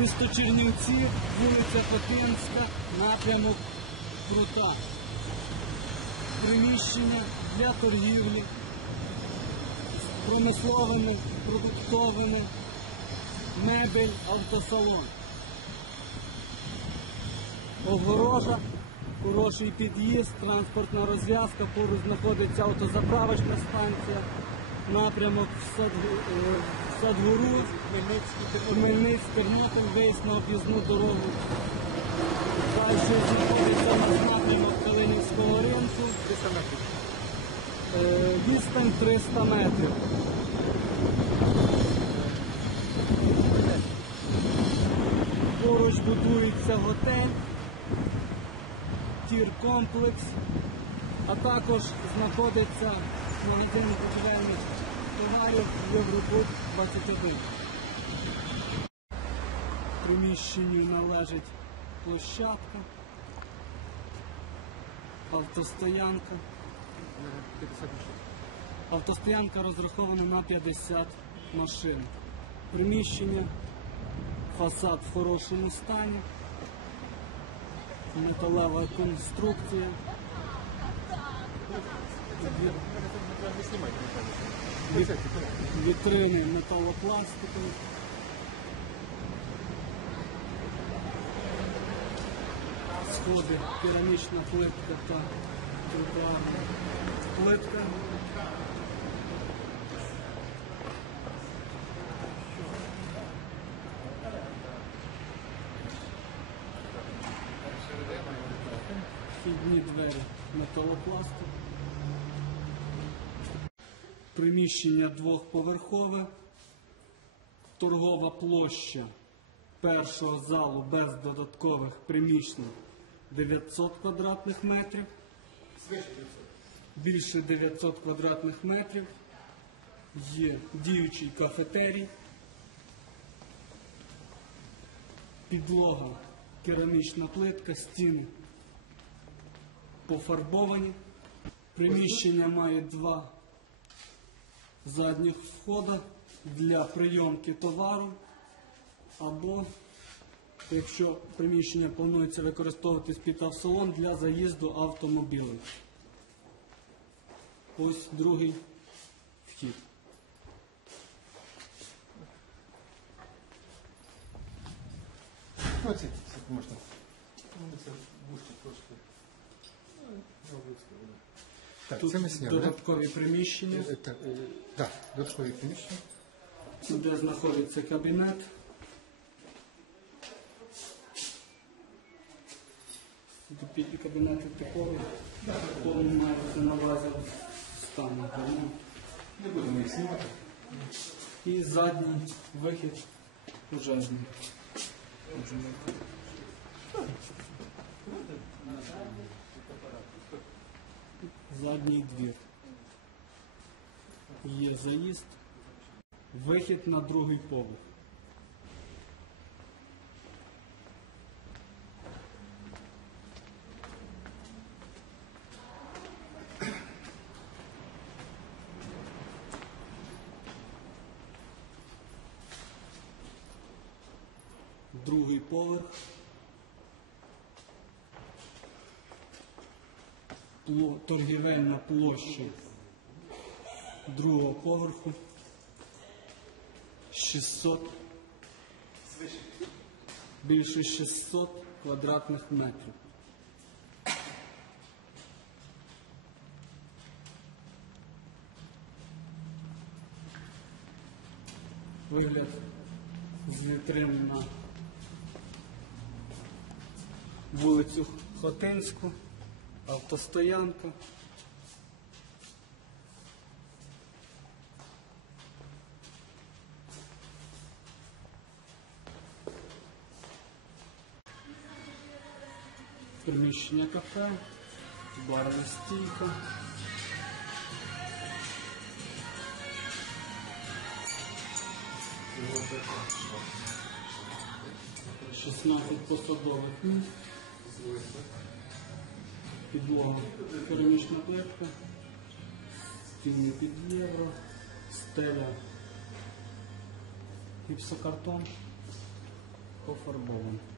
Місто Чернівці, вулиця Хотинська, напрямок Крута. Приміщення для торгівлі. З промисловими, продуктовими, мебель, автосалон. Огорожа, хороший під'їзд, транспортна розв'язка, поруч знаходиться автозаправочна станція, напрямок в Садгу- е, Садгуру, Хмельницький, Тернопіль, виїзд на об'їзну дорогу. Далі знаходиться у нас напрямок Калинівського ринку. 300 метрів. Е, Відстань 300 метрів. Поруч будується готель, тір-комплекс, а також знаходиться магазин будівельних товарів Євробуд 21. Приміщенню належить площадка, автостоянка. Автостоянка розрахована на 50 машин. Приміщення, фасад в хорошому стані, металева конструкція. Вітрини металопластикові. Сходи, керамічна плитка та тротуарна плитка. Вхідні двері металопластик. Приміщення двохповерхове. Торгова площа першого залу без додаткових приміщень 900 квадратних метрів. Більше 900 квадратних метрів. Є діючий кафетерій. Підлога, керамічна плитка, стіни пофарбовані. Приміщення має два задніх входа для прийомки товару або якщо приміщення планується використовуватись під автосалон для заїзду автомобілем. Ось другий вхід. Ну, це, це можна. Так, Тут це ми сняли, додаткові приміщення, Е, Так, е, так, додаткові приміщення. де знаходиться кабінет. Тут кабінети типові, повністю мається на увазі стан. тому Не будемо їх знімати. І задній вихід пожежний. Задній двір. Є заїзд. Вихід на другий поверх. Другий поверх. Торгівельна площа другого поверху 600 більше 600 квадратних метрів. Вигляд з вітрин на вулицю Хотинську, автостоянка. Приміщення кафе, барна стійка. Шістнадцять посадових місць. Підлога керамічна плитка, стіни під євро, стеля гіпсокартон. пофарбований.